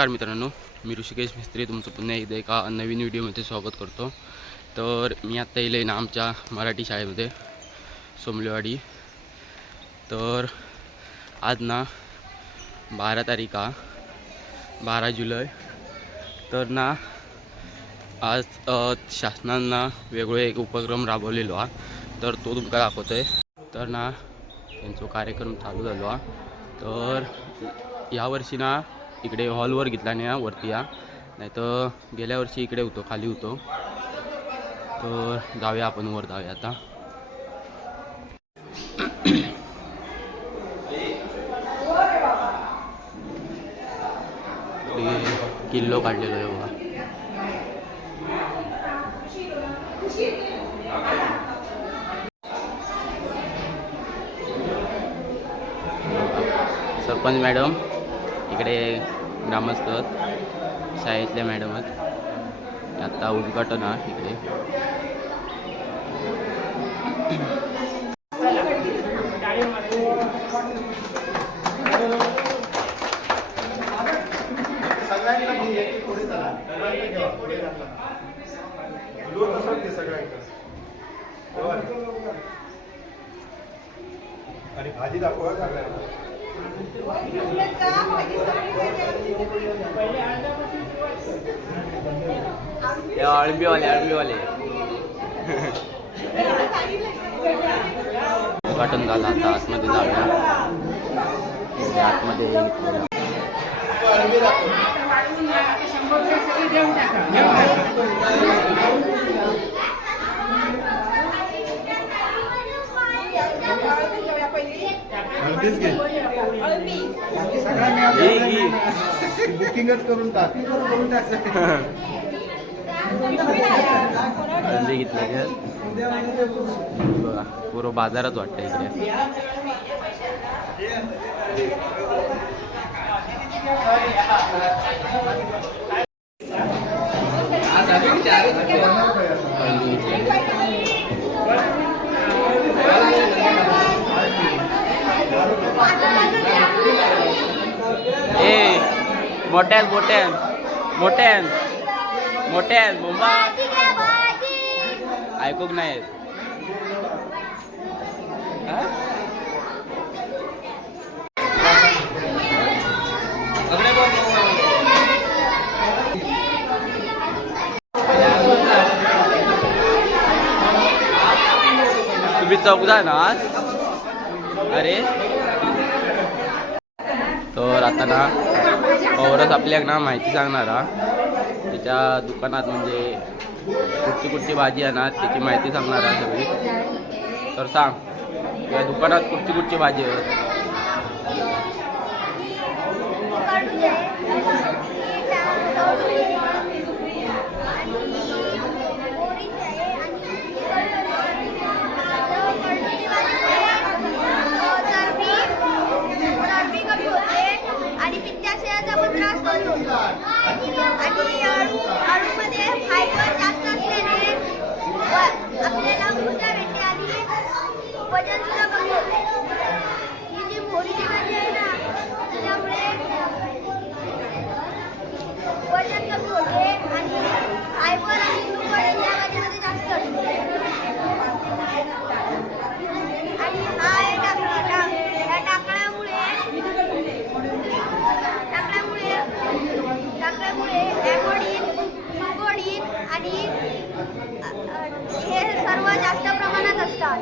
नमस्कार मित्रांनो मी ऋषिकेश मिस्त्री तुमचं पुन्हा एकदा एका नवीन व्हिडिओमध्ये स्वागत करतो. तर मी आत्ता येईल ना आमच्या मराठी शाळेमध्ये सोमलेवाडी. तर आज ना बारा तारीख बारा जुलै. तर ना आज शासनांना वेगळे एक उपक्रम राबवलेलो हा तर तो तुमका दाखवतो आहे तर ना त्यांचा कार्यक्रम चालू झालो हा. तर यावर्षी ना इकडे हॉलवर घेतला नाही हा वरती या. नाही तर गेल्या वर्षी इकडे होतो खाली होतो. तर जाऊया आपण वर जाऊया आता. किल्लो काढलेलो आहे बघा. सरपंच मॅडम. इकडे ग्रामस्थ आहेत, शाळेतल्या मॅडम आहेत. आत्ता उद्घाटन आहे इकडे आणि भाजी दाखवा सगळ्यांना अळबीवाले अळबीवाले उद्घाटन झालं आता आतमध्ये जाऊया. इकडे आतमध्ये. बुकिंगच करून टाक. करून टाक. हळदी घेतलं बघा पूर्ण बाजारात वाटतं इकडे. ए मोठ्यान मोठ्यान मोठ्यान. मोठ्यान मुंबा ऐकूक नाही. हा? तुम्ही चौकदा ना आज अरे. तर आता ना पवरच आपल्याक ना माहिती सांगणार हा. त्याच्या दुकानात म्हणजे कुठची कुठची भाजी आहे ना त्याची माहिती सांगणार आहे सगळी. तर सांग या दुकानात कुठची कुठची भाजी आहे? आणि पण त्रास कमी होतो आणि अळूमध्ये फायबर जास्त असल्याने आपल्याला ऊर्जा भेटते आणि वजन सुद्धा कमी होते ही जी मोहरीची भाजी आहे ना त्यामुळे वजन कमी होते आणि फायबर आणि ग्लुकोज या भाजीमध्ये जास्त असते आणि हा आहे टाकळा टाक या टाकळ्यामुळे टाकल्यामुळे टाकल्यामुळे ॲकोडीन ग्लुकोडीन आणि अ, अ, हे सर्व जास्त प्रमाणात असतात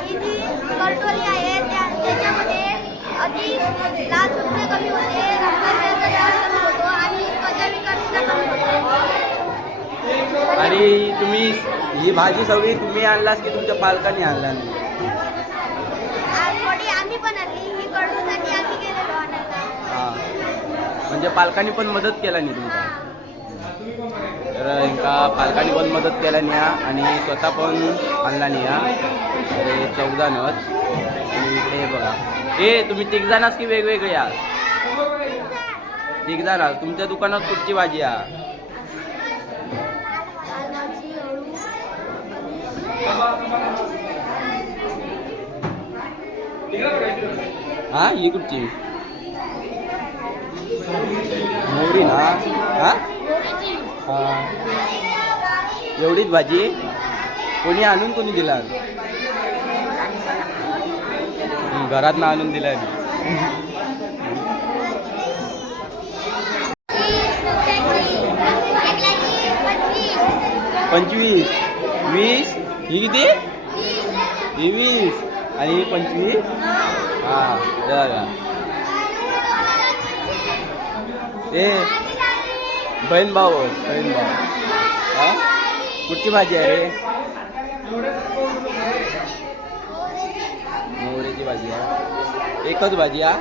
ही जी करटोली आहे त्या त्याच्यामध्ये अति लाल सुद्धा कमी होते रक्ताचा त्रास कमी होतो आणि त्वचाविकार सुद्धा कमी होतो आणि तुम्ही ही भाजी सगळी तुम्ही आणलास की तुमच्या पालकांनी आणला आज थोडी आम्ही पण आणली. ही कडूसाठी आम्ही गेलेलो आणायला हां. म्हणजे पालकांनी पण मदत केला नाही तुमचा? तर यांका पालकांनी पण मदत केल्या न्या आणि स्वतः पण आणला न्या तर चौदा आणि इकडे हे बघा. ए तुम्ही तिघ जणाच की वेगवेगळे आहात? तिघ जण आहात. तुमच्या दुकानात कुठची भाजी आहे? हा ही कुठची मोहरी ना? हा? एवढीच भाजी? कोणी आणून कोणी दिला घरात ना आणून दिलाय पंचवीस. वीस? ही किती? ही वीस आणि ही पंचवीस? हा हे बघा ए बहीण भाऊ बहीण भाऊ. हा? कुठची भाजी आहे मोहऱ्याची मोहरीची भाजी आहे. एकच भाजी हा?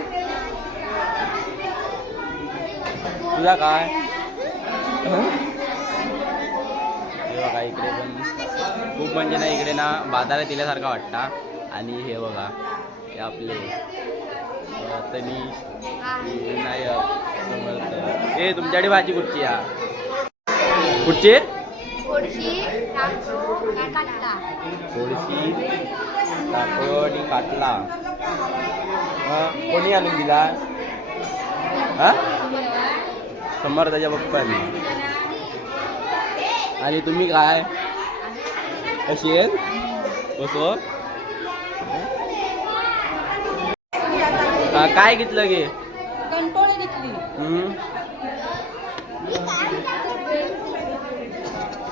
तुझा काय हं? हे बघा इकडे पण खूप म्हणजे ना इकडे ना बाजारात दिल्यासारखा वाटता. आणि हे बघा हे आपले विनायक समर्थ. ए तुमच्याकडे भाजी कुठची या कुठची? थोडीशी काकडी काटला कोणी आणून दिला? हा समर्थाच्या पप्पांनी. आणि तुम्ही काय? कशी आहेत. कसं काय घेतलं गे? कंटोळी घेतली. हम्म.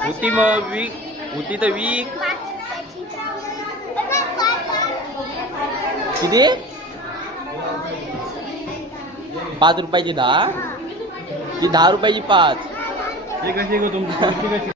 होती मग वीक. होती तर वीक. किती? पाच रुपयाची दहा. ती दहा रुपयाची पाच. हे कशी गो तुमची?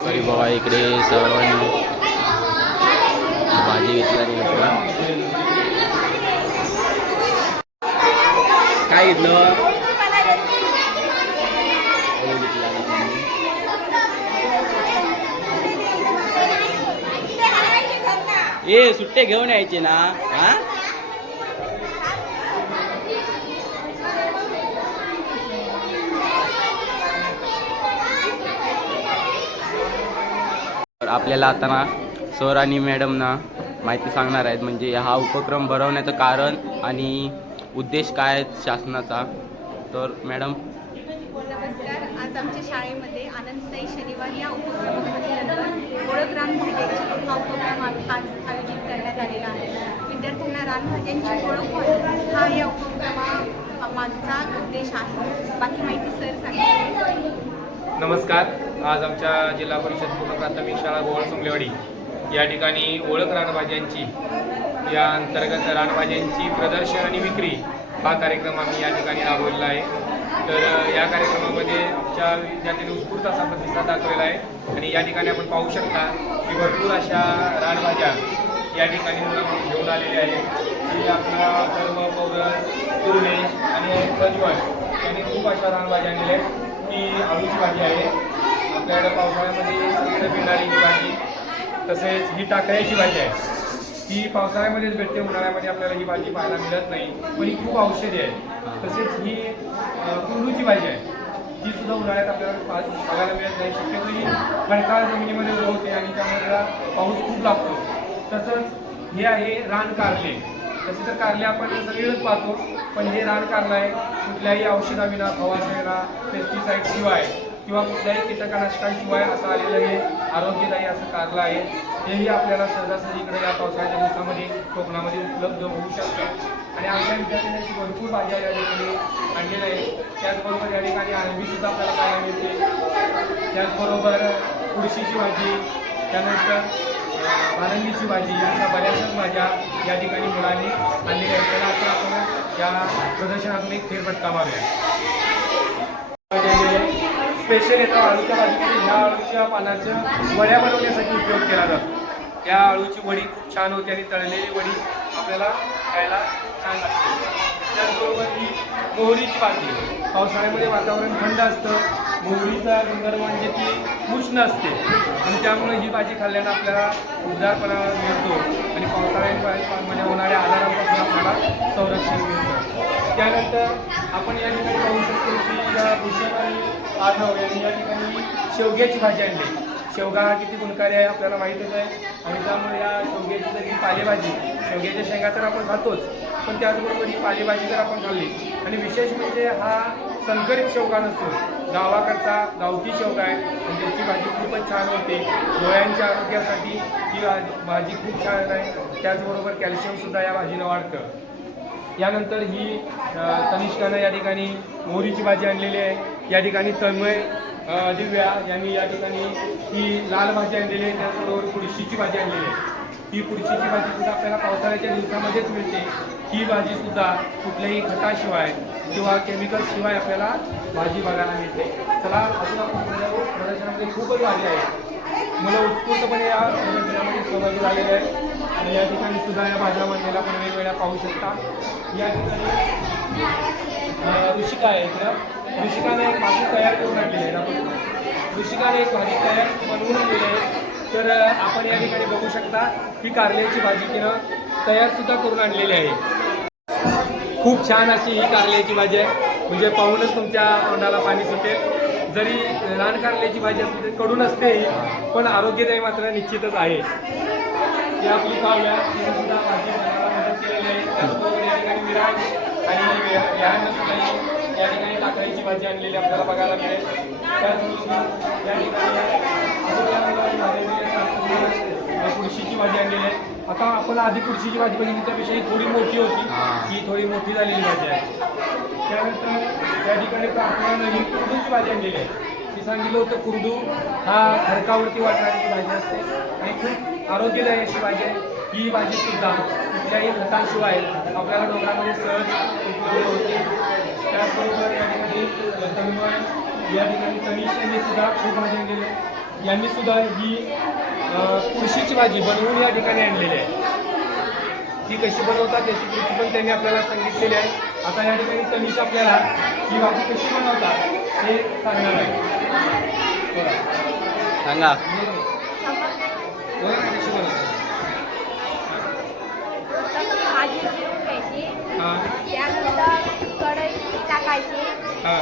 तरी बाबा इकडे सर्वांनी भाजी घेतली काय घेतलं ए सुट्टे घेऊन यायचे ना हा तर आपल्याला आता ना सर आणि मॅडम ना माहिती सांगणार आहेत. म्हणजे हा उपक्रम भरवण्याचं कारण आणि उद्देश काय आहे शासनाचा? तर मॅडम. नमस्कार. आज आमच्या शाळेमध्ये आनंददायी शनिवार या उपक्रमामध्ये ओळख रानभाज्यांची हा उपक्रम आज आयोजित करण्यात आलेला आहे. विद्यार्थ्यांना रानभाज्यांची ओळख व्हावी हा या उपक्रमा माझा उद्देश आहे. बाकी माहिती सर सांगतील. नमस्कार. आज आमच्या जिल्हा परिषद पूर्ण प्राथमिक शाळा गोवळ सुंगलेवाडी या ठिकाणी ओळख रानभाज्यांची या अंतर्गत रानभाज्यांची प्रदर्शन आणि विक्री हा कार्यक्रम आम्ही या ठिकाणी राबवलेला आहे. तर या कार्यक्रमामध्ये आमच्या विद्यार्थ्यांनी उत्स्फूर्त असा प्रतिसाद दाखवलेला आहे आणि या ठिकाणी आपण पाहू शकता की भरपूर अशा रानभाज्या या ठिकाणी मुलं घेऊन आलेल्या आहेत. की आपला सर्व पौरस तुरणे आणि प्रज्वल यांनी खूप अशा रानभाज्या आणलेल्या आहेत. ही आलूची भाजी आहे. आपल्याकडं पावसाळ्यामध्ये सगळीकडे मिळणारी ही भाजी तसेच ही टाकळ्याची भाजी आहे. ही पावसाळ्यामध्येच भेटते उन्हाळ्यामध्ये आपल्याला ही भाजी पाहायला मिळत नाही. पण ही खूप औषधी आहे. तसेच ही कुंडूची भाजी आहे. ही सुद्धा उन्हाळ्यात आपल्याला बघायला मिळत नाही. शक्यतो ही खडकाळ जमिनीमध्ये उगवते आणि त्यामुळे त्याला पाऊस खूप लागतो. तसंच हे आहे रान कारले तसे तर कारले आपण सगळीकडेच पाहतो. पण हे रान कारलं आहे कुठल्याही औषधाविना फवारण्याविना पेस्टिसाईड शिवाय किंवा कुठल्याही कीटकनाशकांशिवाय असं आलेलं हे आरोग्यदायी असं कारलं आहे. हेही आपल्याला सहजासहजी इकडे या पावसाळ्याच्या दिवसामध्ये कोकणामध्ये उपलब्ध होऊ शकतं. आणि आमच्या विद्यार्थ्यांची भरपूर भाज्या या ठिकाणी आणलेल्या आहेत त्याचबरोबर या ठिकाणी आरबीसुद्धा आपल्याला पाहायला मिळते. त्याचबरोबर तुळशीची भाजी त्यानंतर भारंगीची भाजी अशा बऱ्याचशाच भाज्या या ठिकाणी मुलांनी आणलेल्या आहेत. त्याला आता आपण या प्रदर्शनातून एक फेरफटका मारूया स्पेशल येतो आळूच्या भाजीमध्ये ह्या आळूच्या पानाच्या वड्या बनवण्यासाठी उपयोग केला जातो. त्या आळूची वडी खूप छान होते आणि तळलेली वडी आपल्याला खायला छान लागते. त्याचबरोबर ही मोहरीची भाजी. पावसाळ्यामध्ये वातावरण थंड असतं. मोहरीचा गुणधर्म म्हणजे ती उष्ण असते. आणि त्यामुळे ही भाजी खाल्ल्यानं आपल्याला उबदारपणा मिळतो आणि पावसाळ्यामध्ये होणाऱ्या आजारांपासून आपल्याला संरक्षण मिळतं. त्यानंतर आपण या ठिकाणी पाहू शकतो की या भूषणबाई आढाव यांनी या ठिकाणी शेवग्याची भाजी आणली. शेवगा हा किती गुणकारी आहे आपल्याला माहीतच आहे. आणि त्यामुळे या शेवग्याची जर ही पालेभाजी शेवग्याच्या शेंगा तर आपण खातोच. पण त्याचबरोबर ही पालेभाजी जर आपण खाल्ली आणि विशेष म्हणजे हा संकरित शेवगा नसून गावाकडचा गावठी शेवगा आहे आणि त्याची भाजी खूपच छान होते. डोळ्यांच्या आरोग्यासाठी ही भाजी- भाजी खूप छान आहे. त्याचबरोबर कॅल्शियमसुद्धा या भाजीला वाढतं. यानंतर ही तनिष्कानं या ठिकाणी मोहरीची भाजी आणलेली आहे. या ठिकाणी तन्मय दिव्या यांनी या ठिकाणी ही लाल भाजी आणलेली आहे. त्याचबरोबर कुडशीची भाजी आणलेली आहे. ही पुढचीची भाजी सुद्धा आपल्याला पावसाळ्याच्या दिवसामध्येच मिळते ही भाजी सुद्धा कुठल्याही खताशिवाय किंवा केमिकल शिवाय आपल्याला भाजी बघायला मिळते. चला अजून आपण प्रदर्शनामध्ये खूपच भाजी आहे. मला उत्स्फूर्तपणे या प्रदर्शनामध्ये सहभागी झालेले आहे. आणि या ठिकाणी सुद्धा या भाज्या बनलेल्या आपण वेगवेगळ्या पाहू शकता. या ठिकाणी ऋषिका आहे इकडं. ऋषिकाने एक भाजी तयार करून आणलेली आहे. ऋषिकाने एक भाजी तयार बनवून आणलेली आहे. तर आपण या ठिकाणी बघू शकता ही कारल्याची भाजी तिनं तयार सुद्धा करून आणलेली आहे. खूप छान अशी ही कारल्याची भाजी आहे. म्हणजे पाहूनच तुमच्या तोंडाला पाणी सुटेल. जरी लहान कारल्याची भाजी असली तरी कडून असते ही, पण आरोग्यदायी मात्र निश्चितच आहे. ही आपली काव्या तिने सुद्धा भाजी मदत केलेली आहे. त्याचबरोबर या ठिकाणी विराज आणि या ठिकाणी टाकळीची भाजी आणलेली आपल्याला बघायला मिळेल. त्याचबरोबर या ठिकाणी अजून या मुलांनी भाजलेली आहे, अ, पुडशीची भाजी आणलेली आहे आता आपण आधी पुडशीची भाजी बघितली त्यापेक्षा ही थोडी मोठी होती. ही. थोडी मोठी झालेली भाजी आहे. त्यानंतर या ठिकाणी प्रार्थना ही कुरडूची भाजी आणलेली आहे. मी सांगितलं होतं कुरडू हा खडकावरती वाटणारी भाजी असते. आणि खूप आरोग्यदायी अशी भाजी आहे. ही भाजी सुद्धा कुठल्याही खतांशिवाय आपल्याला डोंगरामध्ये सहज उपलब्ध होते. त्याचबरोबर या ठिकाणी तन्मय या ठिकाणी तनिष यांनी सुद्धा खूप भाजी आणलेली आहे यांनी सुद्धा ही अं, तुळशीची भाजी बनवून या ठिकाणी आणलेली आहे. ती कशी बनवतात त्याची कृती पण त्यांनी आपल्याला सांगितलेली आहे. आता या ठिकाणी तनिष आपल्याला ही भाजी कशी बनवतात हे सांगणार आहे. सांगा. कशी बनवतात. हां त्यानंतर कढई टाकायची हां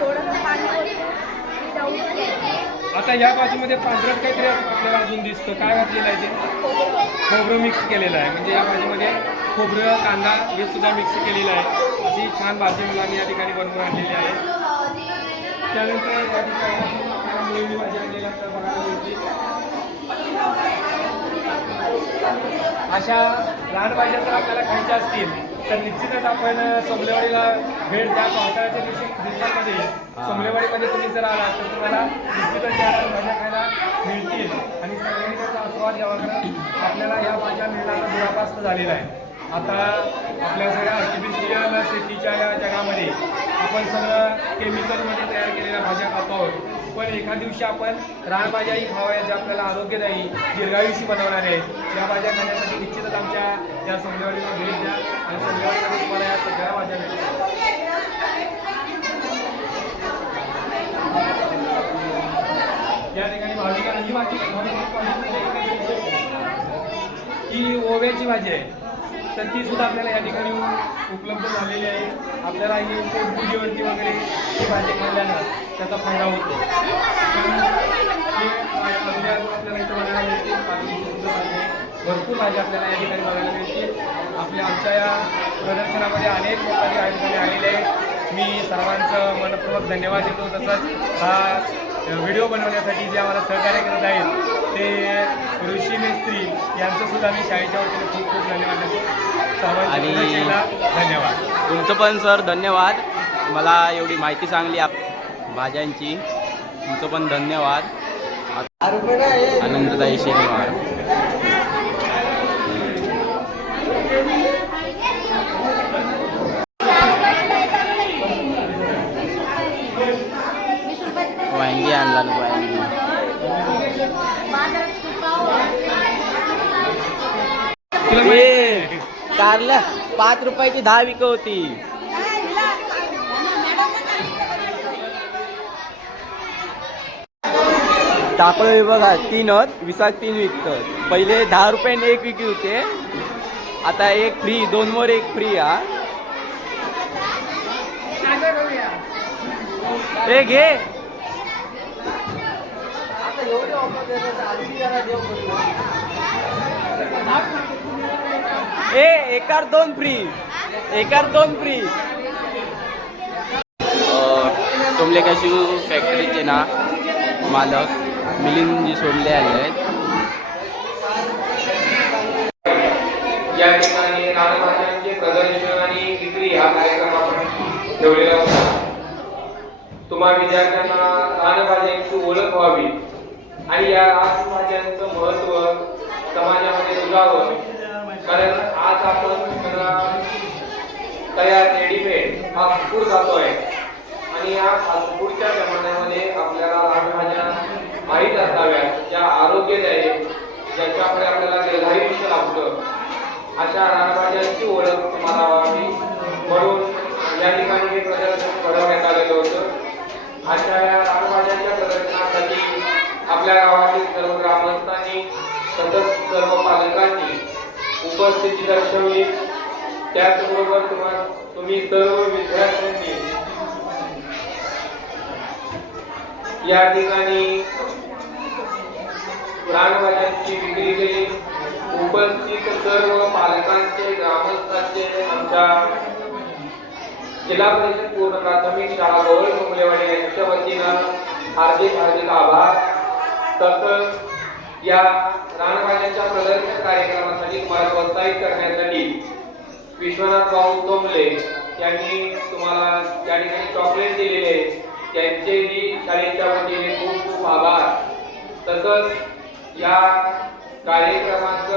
थोडंसं पाणी ओतून ती ढवळून घ्यायची आता या भाजीमध्ये पांढरट काहीतरी आपल्याला अजून दिसतं. काय घातलेलं आहे ते? खोबरं मिक्स केलेलं आहे. म्हणजे या भाजीमध्ये खोबरं कांदा हे सुद्धा मिक्स केलेलं आहे. अशी छान भाजी मुलांनी या ठिकाणी बनवून आणलेली आहे. त्यानंतर या ठिकाणी भाजी आणलेली बघायला मिळते अशा लहान भाज्या जर आपल्याला खायच्या असतील तर निश्चितच आपण सोमलेवाडीला भेट द्या. पावसाळ्याच्या दिवशी दिवसांमध्ये समलेवाडीमध्ये तुम्ही जर आला तर तुम्हाला निश्चितच या भाज्या खायला मिळतील. आणि सगळ्यांनी त्याचा आस्वाद घ्यावा कारण आपल्याला या भाज्या मिळण्याचा दुरापास्त झालेला आहे. आता आपल्या सगळ्या आर्टिफिशियल शेतीच्या या जगामध्ये आपण सगळं केमिकलमध्ये तयार केलेल्या भाज्या खातो आहोत. पण एका दिवशी आपण रानभाज्याही खाव्या ज्या आपल्याला आरोग्यदायी दीर्घायुषी बनवणार आहेत या भाज्या खाण्यासाठी निश्चितच आमच्या या संध्यावाडीला भेट द्या. आणि संध्यावाडीमध्ये तुम्हाला या सगळ्या भाज्या मिळतील या ठिकाणी भाविकांना ही भाजी. ही ओव्याची भाजी आहे. तर ती सुद्धा आपल्याला या ठिकाणी उपलब्ध झालेली आहे. आपल्याला ही पोटपुजीवरती वगैरे ही भाजी खाल्ल्यानं त्याचा फायदा होतो. आपल्याला इथं बघायला मिळते भरपूर भाजी आपल्याला या ठिकाणी बघायला मिळते आपल्या आमच्या या प्रदर्शनामध्ये अनेक लोकांनी या ठिकाणी आलेले आहेत. मी सर्वांचं मनपूर्वक धन्यवाद देतो. तसंच हा व्हिडिओ बनवण्यासाठी जे आम्हाला सहकार्य करत आहेत ते ऋषी मेस्त्री यांचं सुद्धा मी शाळेच्या वतीने खूप खूप धन्यवाद आणि- धन्यवाद. तुमचं पण सर धन्यवाद. मला एवढी माहिती सांगली आप भाज्यांची. तुमचं पण धन्यवाद. आनंददायी शनिवार वांगी आणला ना वांगी ए, कारल्या पाच रुपयाची दहा विक होती. टाकळी बघा तीनच विसाक तीन विकतात. पहिले दहा रुपयाने एक विकी होते. आता एक फ्री दोन वर एक फ्री हा. ए घे. ए एकार दोन फ्री एकार दोन फ्री सोमले कॅशू फॅक्टरीचे ना मालक मिलिंदजी सोमले आले आहेत. या ठिकाणी प्रदर्शन आणि विक्री हा कार्यक्रम आपण ठेवलेला होता. तुम्हा विद्यार्थ्यांना रानभाज्यांची ओळख व्हावी आणि या रानभाज्यांचं महत्त्व समाजामध्ये रुजावं कारण आज आपण सगळा तयार रेडीमेड हा भरपूर जातोय आणि या भरपूरच्या जमान्यामध्ये आपल्याला रानभाज्या माहीत असाव्यात. ज्या आरोग्यदायी ज्याच्यामुळे आपल्याला दीर्घायुष्य लाभतं अशा रानभाज्यांची ओळख तुम्हाला व्हावी म्हणून या ठिकाणी हे प्रदर्शन घडवण्यात आलेलं होतं. अशा या रानभाज्यांच्या प्रदर्शनासाठी आपल्या गावातील सर्व ग्रामस्थांनी सतत सर्व पालकांनी उपस्थिती दर्शवली त्याचबरोबर तुम्हा तुम्ही सर्व विद्यार्थ्यांनी या ठिकाणी रानभाज्यांची विक्री केली. उपस्थित सर्व पालकांचे ग्रामस्थांचे आमच्या जिल्हा परिषद पूर्ण प्राथमिक शाळा गौरव मुंबईवाडी यांच्या वतीनं हार्दिक हार्दिक आभार. तसंच या रानभाज्यांच्या प्रदर्शन कार्यक्रमासाठी तुम्हाला प्रोत्साहित करण्यासाठी विश्वनाथ भाऊ तोंबले यांनी तुम्हाला त्या ठिकाणी चॉकलेट दिलेले त्यांचेही शाळेच्या वतीने खूप खूप आभार. तसंच या कार्यक्रमाचं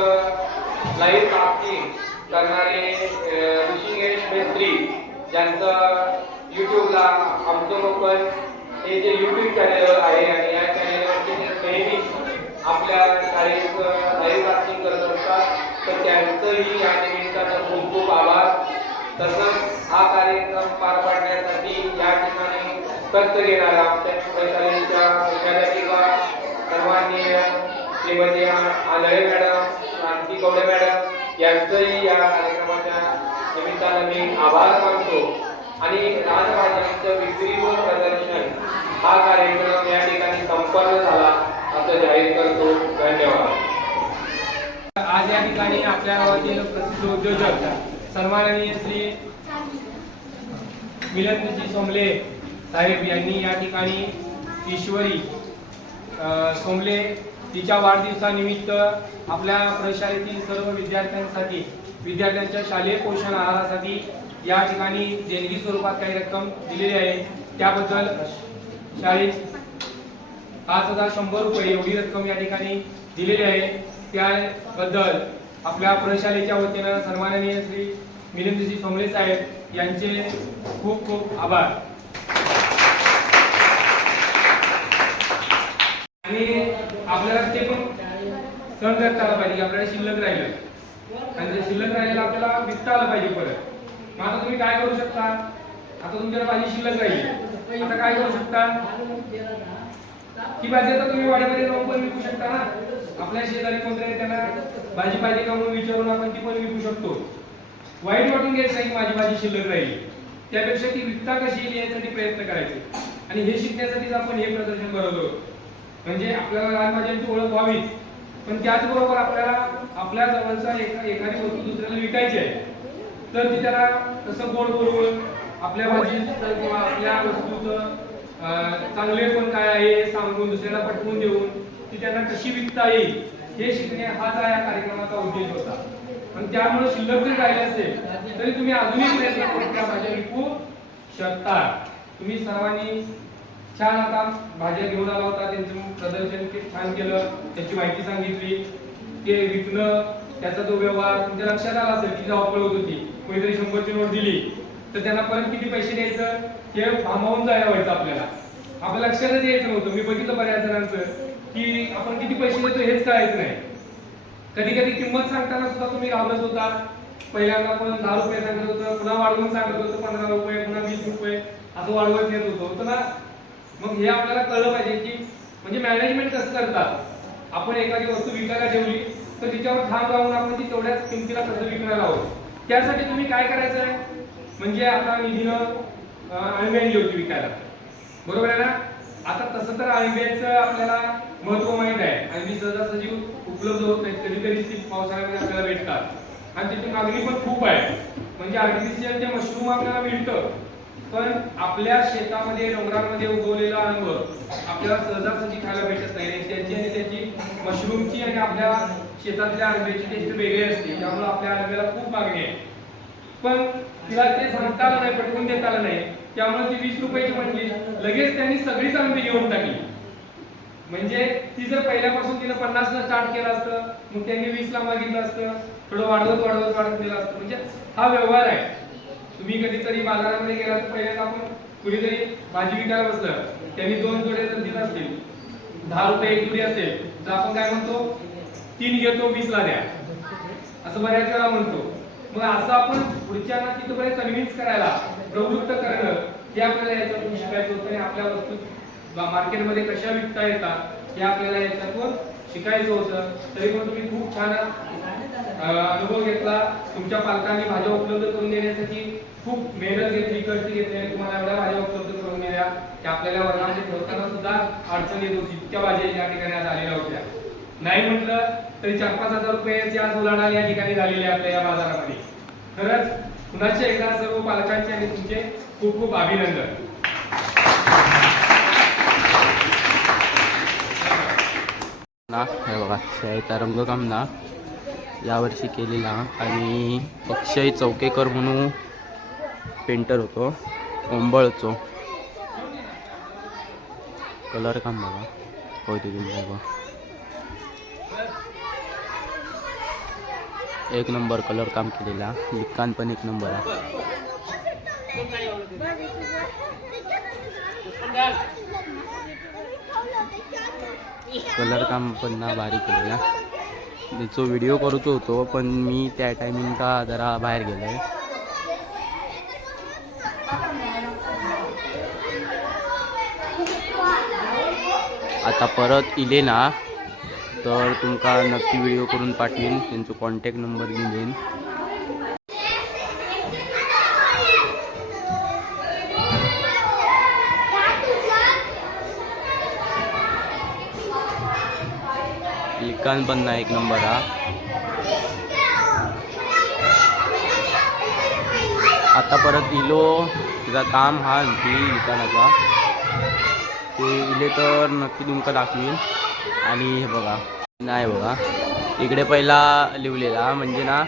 लाईव्ह कास्टिंग करणारे ऋषिकेश मेस्त्री ज्यांचं यूट्यूबला आमचं लोकल हे जे यूट्यूब चॅनल आहे आणि या चॅनलवरती ते नेहमी आपल्या शाळेत लाईव्ह कास्टिंग करत असतात. तर त्यांचंही या निमित्तानं खूप खूप आभार. तसंच हा कार्यक्रम पार पाडण्यासाठी या ठिकाणी कष्ट घेणाऱ्या आमच्या प्रशालेच्या मुख्याध्यापिका सर्वांनी श्रीमती आंधळे मॅडम शांती कवडे मॅडम यांचंही या कार्यक्रमाच्या निमित्तानं मी आभार मानतो. आणि राजभाज्यांचं विक्री व प्रदर्शन हा कार्यक्रम या ठिकाणी संपन्न झाला. असं जाहीर करतो धन्यवाद. आज या ठिकाणी आपल्या गावातील प्रसिद्ध उद्योजक सन्माननीय श्री मिलनजी सोमले साहेब यांनी या ठिकाणी ईश्वरी सोमले तिच्या वाढदिवसानिमित्त आपल्या प्रशालेतील सर्व विद्यार्थ्यांसाठी विद्यार्थ्यांच्या शालेय पोषण आहारासाठी या ठिकाणी देणगी स्वरूपात काही रक्कम दिलेली आहे. त्याबद्दल शाळेत पाच हजार शंभर रुपये एवढी रक्कम या ठिकाणी दिलेली आहे. त्याबद्दल आपल्या प्रशालेच्या वतीनं सन्माननीय श्री मिलिंदजी सोमले साहेब यांचे खूप खूप आभार. आणि आपल्याला ते पण सण करता पाहिजे आपल्याला शिल्लक राहिलं. आणि ते शिल्लक राहिलं आपल्याला विकता आलं पाहिजे परत. मग आता तुम्ही काय करू शकता? आता तुमच्याकडे भाजी शिल्लक राहिली. आता काय करू शकता? ही भाजी आता तुम्ही वाड्यामध्ये जाऊन पण विकू शकता ना. आपल्या शेजारी कोणत्या त्यांना भाजी पाहिजे का म्हणून विचारून आपण ती पण विकू शकतो. वाईट वाटून घ्यायचं नाही की माझी भाजी शिल्लक राहील. त्यापेक्षा ती विकता कशी येईल यासाठी प्रयत्न करायचे. आणि हे शिकण्यासाठीच आपण हे प्रदर्शन बनवलं. म्हणजे आपल्याला रानभाज्यांची ओळख व्हावीच. पण त्याचबरोबर आपल्याला आपल्या जवळचा एका एखादी वस्तू दुसऱ्याला विकायची आहे. तर ती त्याला तसं गोड बोलवून आपल्या भाजीचं किंवा आपल्या वस्तूचं चांगले पण काय आहे हे सांगून दुसऱ्याला पटवून देऊन ती त्यांना कशी विकता येईल हे शिकणे हाच या कार्यक्रमाचा उद्देश होता. पण त्यामुळे शिल्लक जरी राहिले असेल तरी तुम्ही अजूनही प्रयत्न करून त्या भाज्या विकू शकता. तुम्ही सर्वांनी छान आता भाज्या घेऊन आला होता त्यांचं प्रदर्शन ते छान केलं त्याची माहिती सांगितली. ते विकणं त्याचा तो व्यवहार तुमच्या लक्षात आला असेल की धावपळ होत होती कोणीतरी शंभरची नोट दिली तर त्यांना परत किती पैसे द्यायचं? हे थांबवून जायला व्हायचं आपल्याला. आपल्या लक्षातच यायचं नव्हतं. मी बघितलं बऱ्याच जणांचं की आपण किती पैसे देतो हेच कळायचं नाही. कधी कधी किंमत सांगताना सुद्धा तुम्ही घाबरत होता. पहिल्यांदा आपण दहा रुपये सांगत होतं पुन्हा वाढवून सांगत होतं पंधरा रुपये पुन्हा वीस रुपये असं वाढवत नेत होतो. तर ना मग हे आपल्याला कळलं पाहिजे की म्हणजे मॅनेजमेंट कसं करतात? आपण एखादी वस्तू विकायला ठेवली तर तिच्यावर ठाम राहून आपण ती तेवढ्याच किमतीला कसं विकणार आहोत? त्यासाठी तुम्ही काय करायचं आहे? म्हणजे आता निधीनं अळंबी आणली होती विकायला. बरोबर आहे ना? आता तसं तर अळंब्याचं आपल्याला महत्त्व माहीत आहे. अळंबी सहजासहजी उपलब्ध होत नाहीत कधी कधी ती पावसाळ्यामध्ये आपल्याला भेटतात. आणि त्याची मागणी पण खूप आहे. म्हणजे आर्टिफिशियल ते मशरूम आपल्याला मिळतं पण आपल्या शेतामध्ये डोंगरामध्ये उगवलेला अंग आपल्याला सहजासहजी खायला भेटत नाही. आणि त्याची आणि त्याची मशरूमची आणि आपल्या शेतातल्या आंब्याची टेस्ट वेगळी असते. त्यामुळे आपल्या आंब्याला खूप मागणी आहे. पण तिला ते सांगता आलं नाही पटवून देता आलं नाही. त्यामुळे ती वीस रुपयाची म्हटली लगेच त्यांनी सगळीच आंबे घेऊन टाकली. म्हणजे ती जर पहिल्यापासून तिनं पन्नासला स्टार्ट केलं असतं मग त्यांनी वीसला मागितलं असतं थोडं वाढवत वाढवत वाढत गेलं असतं. म्हणजे हा व्यवहार आहे. तुम्ही कधीतरी बाजारामध्ये गेला तर पहिल्यांदा आपण कुणीतरी भाजी विकायला बसलं. त्यांनी दोन जोडे जर दिला असतील दहा रुपये एक जोडी असेल तर आपण काय म्हणतो? तीन घेतो वीसला द्या. असं बऱ्याच वेळा म्हणतो. मग असं आपण पुढच्यांना तिथपर्यंत कन्व्हिन्स करायला प्रवृत्त करणं हे आपल्याला याच्यातून शिकायचं होतं आणि आपल्या वस्तू मार्केटमध्ये कशा विकता येतात हे आपल्याला याच्यातून शिकायचं होतं. तरी पण तुम्ही खूप छान अनुभव घेतला. तुमच्या पालकांनी भाज्या उपलब्ध करून देण्यासाठी खूप मेहनत घेतली कष्ट घेतली आणि तुम्हाला एवढ्या भाज्या उपलब्ध करून दिल्या. की आपल्याला वर्गामध्ये ठेवताना सुद्धा अडचण येत होती. इतक्या भाज्या या ठिकाणी आज आलेल्या होत्या. नाही म्हटलं तरी चार पाच हजार रुपयाची आज उलाढाल या ठिकाणी झालेली आपल्या या बाजारामध्ये. खरंच पुन्हा एकदा सर्व पालकांचे आणि तुमचे खूप खूप अभिनंदन. हे बघा शाळेचा रंगकाम ना यावर्षी केलेला आणि अक्षय चौकेकर म्हणून पेंटर होतो कोंबळचो कलर काम बघा. होते तुम्ही बघा. एक नंबर कलर काम केलेला. लिखाण पण एक नंबर आहे. कलर काम पण ना भारी केलेला. त्याचो व्हिडिओ करूचो होतो पण मी त्या टायमिंगका जरा बाहेर गेलो आहे आता परत इले ना तर तुमका नक्की व्हिडिओ करून पाठवीन त्यांचो कॉन्टॅक्ट नंबर दिलेन लिखाण पण ना एक नंबर हा. आता परत इलो तिचा काम हा ती लिखाणाचा. ते इले तर नक्की तुमका दाखवीन. आणि हे बघा नाही बघा. इकडे पहिला लिवलेला म्हणजे ना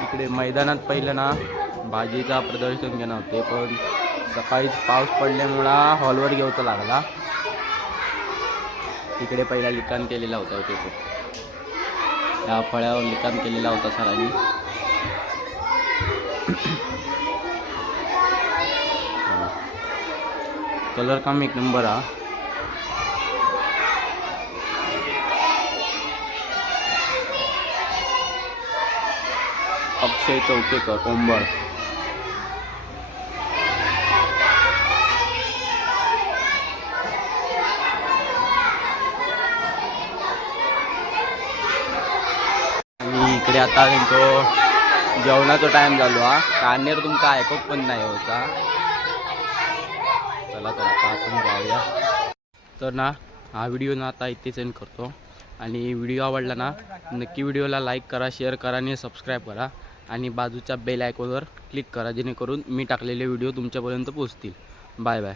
इकडे मैदानात पहिलं ना भाजीचा प्रदर्शन घेणं होते पण सकाळीच पाऊस पडल्यामुळं हॉलवर घेऊचा लागला. इकडे पहिला लिखाण केलेला होता ते तो त्या फळ्यावर लिखाण केलेला होता सरांनी. कलर काम एक नंबर हा. अक्षय चौकेकर कोंबळ आणि इकडे आता त्यांचो जेवणाचा टाइम झालो हा. कानेर तुमचा ऐकत पण नाही होता चला तर आता आपण जाऊया. तर ना हा व्हिडिओ ना आता इथे सेंड करतो. आणि व्हिडिओ आवडला ना नक्की व्हिडिओला लाईक करा शेअर करा आणि सबस्क्राईब करा. आणि बाजूच्या बेल आयकॉनवर क्लिक करा जेणेकरून मी टाकलेले व्हिडिओ तुमच्यापर्यंत पोहोचतील. Bye bye